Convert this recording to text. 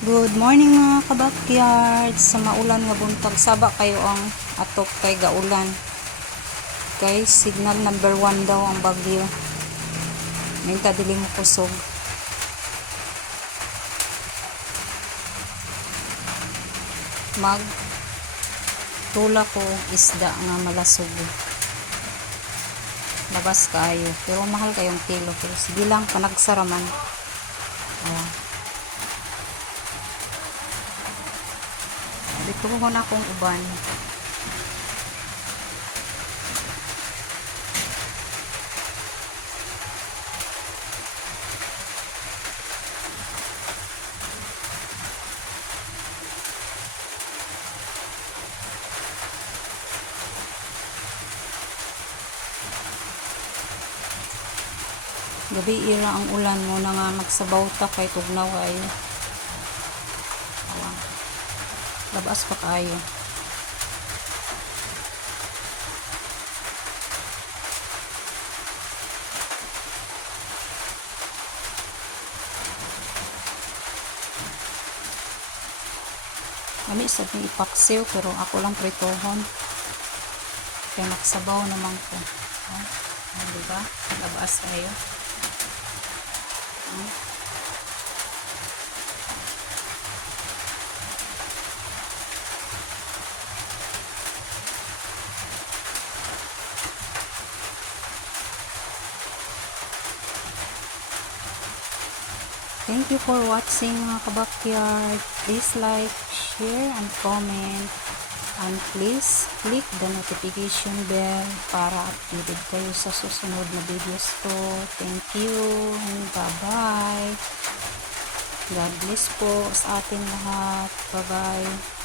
Good morning mga kabakyard. Sa maulan nga buntag saba kayo ang atok kay gaulan. Kay signal number 1 daw ang bagyo. Minta dili mo kusog. Mag tula ko isda nga malasog. Labas kayo. Pero mahal kayong kilo. Pero sige lang, panagsaraman. Ayan. Dito ko na akong uban. Gabi ira ang ulan mo na nga magsabaw ta kay tugnaw kayo. Ayan. Labas pa kayo. Kami sa ating ipaksiw pero ako lang pritohon. Kaya naksabaw naman ko. Diba? Labas kayo. Thank you for watching mga kabakyard. Please like, share, and comment. And please click the notification bell para updated kayo sa susunod na videos ko. Thank you and bye-bye. God bless po sa ating lahat. Bye-bye.